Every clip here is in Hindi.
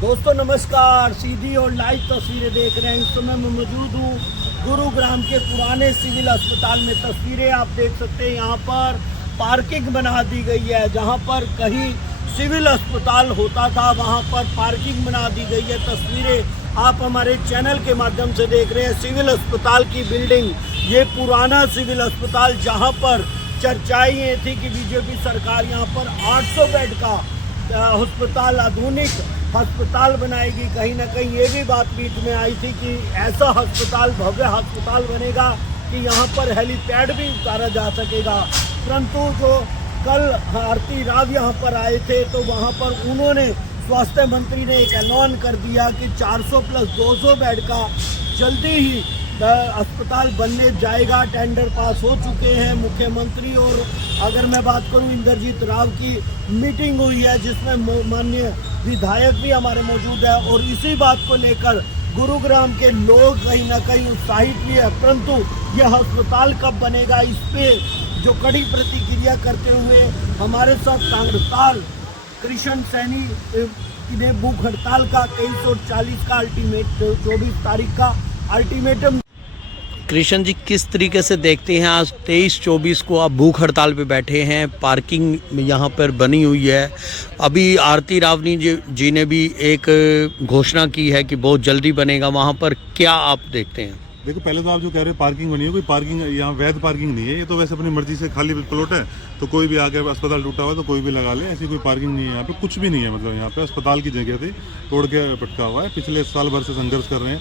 दोस्तों नमस्कार, सीधी और लाइव तस्वीरें देख रहे हैं। इस समय मैं मौजूद हूँ गुरुग्राम के पुराने सिविल अस्पताल में। तस्वीरें आप देख सकते हैं, यहाँ पर पार्किंग बना दी गई है। जहाँ पर कहीं सिविल अस्पताल होता था वहाँ पर पार्किंग बना दी गई है। तस्वीरें आप हमारे चैनल के माध्यम से देख रहे हैं। सिविल अस्पताल की बिल्डिंग, ये पुराना सिविल अस्पताल जहाँ पर चर्चाएं ये थी कि बीजेपी सरकार यहाँ पर 800 बेड का अस्पताल, आधुनिक अस्पताल बनाएगी। कहीं ना कहीं ये भी बात बीच में आई थी कि ऐसा अस्पताल, भव्य अस्पताल बनेगा कि यहाँ पर हेलीपैड भी उतारा जा सकेगा। परंतु जो कल आरती राव यहाँ पर आए थे तो वहाँ पर उन्होंने, स्वास्थ्य मंत्री ने एक ऐलान कर दिया कि 400 प्लस 200 बेड का जल्दी ही अस्पताल बनने जाएगा। टेंडर पास हो चुके हैं। मुख्यमंत्री और अगर मैं बात करूं इंद्रजीत राव की मीटिंग हुई है जिसमें माननीय विधायक भी हमारे मौजूद है और इसी बात को लेकर गुरुग्राम के लोग कहीं ना कहीं उत्साहित भी है। परंतु यह अस्पताल कब बनेगा, इस पे जो कड़ी प्रतिक्रिया करते हुए हमारे साथ कांग्रेस कृष्ण सैनी ने भूख हड़ताल का 2340 का अल्टीमेट 24 तारीख का अल्टीमेटम। कृष्ण जी, किस तरीके से देखते हैं आज 23-24 को आप भूख हड़ताल पे बैठे हैं, पार्किंग यहाँ पर बनी हुई है। अभी आरती रावनी जी ने भी एक घोषणा की है कि बहुत जल्दी बनेगा, वहाँ पर क्या आप देखते हैं? देखो, पहले तो आप जो कह रहे हैं पार्किंग बनी है, कोई पार्किंग यहाँ वैध पार्किंग नहीं है। ये तो वैसे अपनी मर्जी से खाली प्लॉट है तो कोई भी आके, अस्पताल टूटा हुआ तो कोई भी लगा ले, ऐसी कोई पार्किंग नहीं है यहाँ पे। कुछ भी नहीं है, मतलब यहाँ पे अस्पताल की जगह थी, तोड़ के पटका हुआ है। पिछले साल भर से संघर्ष कर रहे हैं,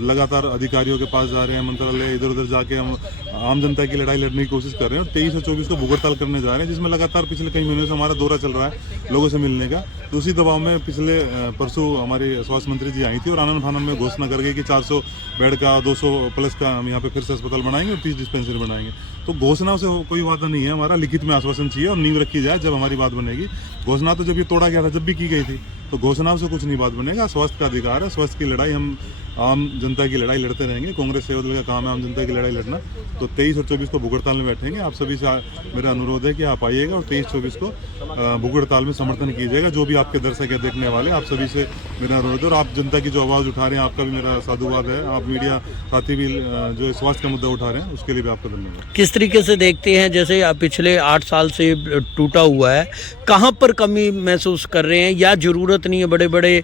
लगातार अधिकारियों के पास जा रहे हैं, मंत्रालय इधर उधर जाके हम आम जनता की लड़ाई लड़ने की कोशिश कर रहे हैं। और 23 और 24 को भूख हड़ताल करने जा रहे हैं, जिसमें लगातार पिछले कई महीनों से हमारा दौरा चल रहा है लोगों से मिलने का। तो उसी दबाव में पिछले परसों हमारी स्वास्थ्य मंत्री जी आई थी और आनंद फानन में घोषणा कर गई कि 400 बेड का 200 प्लस का हम यहाँ पे फिर से अस्पताल बनाएंगे और 30 डिस्पेंसरी बनाएंगे। तो घोषणा से कोई वादा नहीं है, हमारा लिखित में आश्वासन चाहिए और नींव रखी जाए जब हमारी बात बनेगी। घोषणा तो जब ये तोड़ा गया था जब भी की गई थी, तो घोषणाओं से कुछ नहीं बात बनेगा। स्वास्थ्य का अधिकार है, स्वास्थ्य की लड़ाई हम आम जनता की लड़ाई लड़ते रहेंगे। कांग्रेस सेवादल का काम है आम जनता की लड़ाई लड़ना। तो 23 और 24 को भूख हड़ताल में बैठेंगे। आप सभी से मेरा अनुरोध है कि आप आइएगा और 23-24 को भूख हड़ताल में समर्थन कीजिएगा। जो भी आपके दर्शक है, देखने वाले, आप सभी से मेरा अनुरोध है। और आप जनता की जो आवाज़ उठा रहे हैं, आपका भी मेरा साधुवाद है। आप मीडिया साथी भी जो स्वास्थ्य का मुद्दा उठा रहे हैं, उसके लिए भी आपका धन्यवाद। किस तरीके से देखते हैं, जैसे पिछले 8 साल से टूटा हुआ है, कहाँ पर कमी महसूस कर रहे हैं या ज़रूरत नहीं है? बड़े बड़े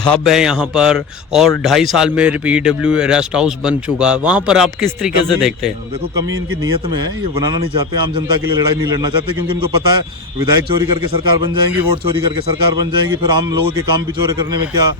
हब है यहाँ पर और 2.5 साल में PW रेस्ट हाउस बन चुका है, वहाँ पर आप किस तरीके से देखते हैं? देखो, कमी इनकी नीयत में है। ये बनाना नहीं चाहते, आम जनता के लिए लड़ाई नहीं लड़ना चाहते, क्योंकि इनको पता है विधायक चोरी करके सरकार बन जाएंगी, वोट चोरी करके सरकार बन जाएंगी, फिर आम लोगों के काम भी चोरी करने में क्या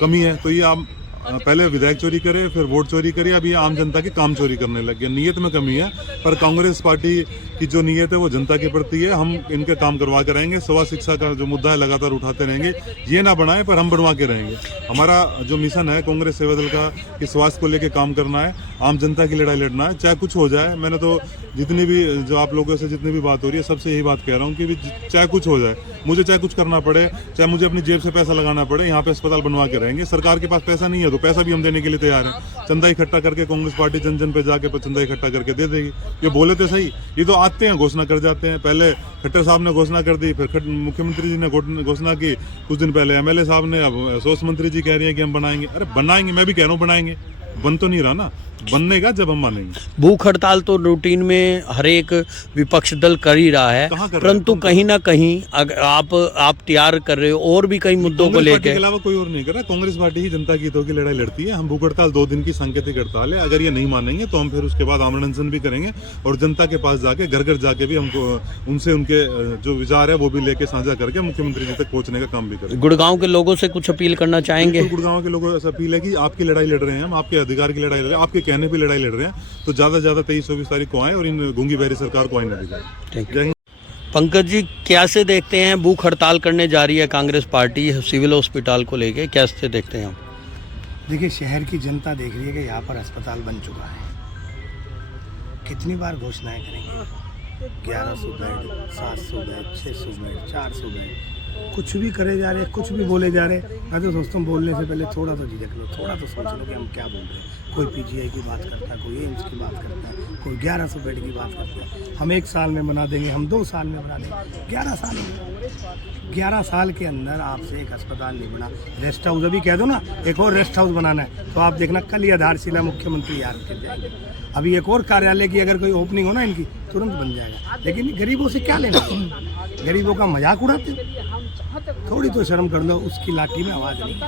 कमी है। तो ये आप पहले विधायक चोरी करे, फिर वोट चोरी करे, अब ये आम जनता के काम चोरी करने लग गए। नीयत में कमी है, पर कांग्रेस पार्टी की जो नीयत है वो जनता के प्रति है। हम इनके काम करवा के रहेंगे। स्वास्थ्य शिक्षा का जो मुद्दा है लगातार उठाते रहेंगे। ये ना बढ़ाएं, पर हम बढ़वा के रहेंगे। हमारा जो मिशन है कांग्रेस सेवादल का कि स्वास्थ्य को लेकर काम करना है, आम जनता की लड़ाई लड़ना है, चाहे कुछ हो जाए। मैंने तो जितनी भी जो आप लोगों से जितनी भी बात हो रही है, सबसे यही बात कह रहा हूँ कि चाहे कुछ हो जाए, मुझे चाहे कुछ करना पड़े, चाहे मुझे अपनी जेब से पैसा लगाना पड़े, यहाँ पे अस्पताल बनवा के रहेंगे। सरकार के पास पैसा नहीं है तो पैसा भी हम देने के लिए तैयार हैं। चंदा इकट्ठा करके कांग्रेस पार्टी जन जन पे जाके चंदा इकट्ठा करके दे देगी। ये बोले तो सही, ये तो आते हैं घोषणा कर जाते हैं। पहले खट्टर साहब ने घोषणा कर दी, फिर मुख्यमंत्री जी ने घोषणा की, कुछ दिन पहले MLA साहब ने, अब स्वास्थ्य मंत्री जी कह रही है कि हम बनाएंगे। अरे बनाएंगे, मैं भी कह रहा हूँ बनाएंगे, बन तो नहीं रहा ना, बनने का जब हम मानेंगे। भूख हड़ताल तो रूटीन में हर एक विपक्ष दल कर ही रहा है, परंतु कहीं ना कहीं आप तैयार कर रहे हो और भी कई मुद्दों को लेकर। के अलावा कोई और नहीं कर रहा। कांग्रेस पार्टी ही जनता की हितों की लड़ाई लड़ती है। हम भूख हड़ताल 2 दिन की सांकेतिक हड़ताल है। अगर ये नहीं मानेंगे तो हम फिर उसके बाद आमरण अनशन भी करेंगे और जनता के पास जाके, घर घर जाके भी हमको उनसे उनके जो विचार है वो भी लेके साझा करके मुख्यमंत्री जी तक पहुंचने का काम भी करेंगे। गुड़गांव के लोगों से कुछ अपील करना चाहेंगे? गुड़गांव के लोगों से अपील है कि आपकी लड़ाई लड़ रहे हैं हम, आपके अधिकार की लड़ाई लड़ रहे हैं, आपके कहने पर लड़ाई लड़ रहे हैं, तो ज़्यादा से ज़्यादा 23-24 तारीख को आए और इन गूंगी बहरी सरकार को आईना दिखाएं। पंकज जी, कैसे देखते हैं भूख हड़ताल करने जा रही है कांग्रेस पार्टी सिविल हॉस्पिटल को लेके, कैसे देखते हैं आप? देखिए, शहर की जनता देख रही है कि यहाँ पर अस्पताल बन चुका है। कितनी बार घोषणाएं करेंगे? 1100 बेड, 700 बेड, 600 बेड, 400 बेड। कुछ भी करे जा रहे, कुछ भी बोले जा रहे। मैं तो सोचता हूँ बोलने से पहले थोड़ा तो झिझक लो, थोड़ा तो सोच लो कि हम क्या बोल रहे हैं। कोई पीजीआई की बात करता है, कोई एम्स की बात करता है, कोई 1100 बेड की बात करता है। हम 1 साल में बना देंगे, हम 2 साल में बना देंगे, 11 साल में, 11 साल के अंदर आपसे एक अस्पताल नहीं बना। रेस्ट हाउस अभी कह दो ना, एक और रेस्ट हाउस बनाना है तो आप देखना कल ही आधारशिला मुख्यमंत्री याद कर जाएंगे। अभी एक और कार्यालय की अगर कोई ओपनिंग हो ना इनकी, तुरंत बन जाएगा। लेकिन गरीबों से क्या लेना, गरीबों का मजाक उड़ाते, थोड़ी तो शर्म कर लो। उसकी लाठी में आवाज़ नहीं।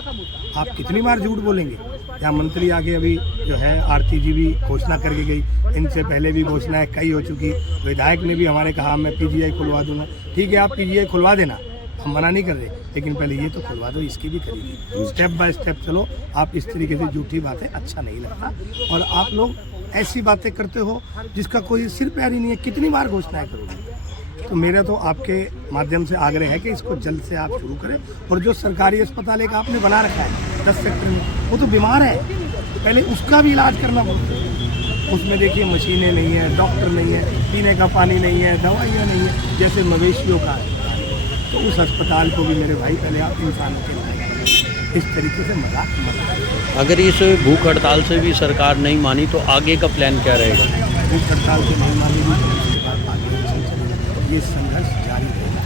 आप कितनी बार झूठ बोलेंगे। यहाँ मंत्री आगे अभी जो है आरती जी भी घोषणा करके गई, इनसे पहले भी घोषणाएं कई हो चुकी। विधायक ने भी हमारे कहा मैं पीजीआई खुलवा दूंगा। ठीक है, आप पीजीआई खुलवा देना, हम मना नहीं कर रहे, लेकिन पहले ये तो खुलवा दो, इसकी भी खरीदी। स्टेप बाय स्टेप चलो। आप इस तरीके से झूठी बातें अच्छा नहीं लगता। और आप लोग ऐसी बातें करते हो जिसका कोई सिर पैर ही नहीं है। कितनी बार घोषणाएं करोगे। तो मेरा तो आपके माध्यम से आग्रह है कि इसको जल्द से आप शुरू करें। और जो सरकारी अस्पताल एक आपने बना रखा है 10 सेक्टर में, वो तो बीमार है, पहले उसका भी इलाज करना पड़ता है। उसमें देखिए मशीनें नहीं है, डॉक्टर नहीं है, पीने का पानी नहीं है, दवाइयाँ नहीं है, जैसे मवेशियों का है। तो उस अस्पताल को भी मेरे भाई पहले आप इंसानों के लायक, इस तरीके से मजाक मत। अगर इस भूख हड़ताल से भी सरकार नहीं मानी तो आगे का प्लान क्या रहेगा? भूख हड़ताल से नहीं मानेगी तो उसके बाद आगे चलेगा। ये संघर्ष जारी रहेगा।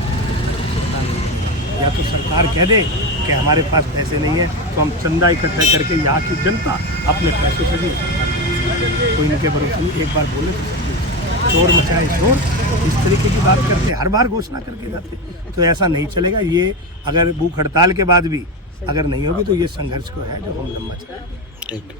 या तो सरकार कह दे कि हमारे पास पैसे नहीं है तो हम चंदा इकट्ठा करके यहाँ की जनता अपने पैसे से भी कोई इनके भरोसे नहीं। एक बार बोले तो शोर मचाए शोर, इस तरीके की बात करते, हर बार घोषणा करके जाते, तो ऐसा नहीं चलेगा। ये अगर भूख हड़ताल के बाद भी अगर नहीं होगी तो ये संघर्ष को है जो हम लंबा चलेंगे। ठीक।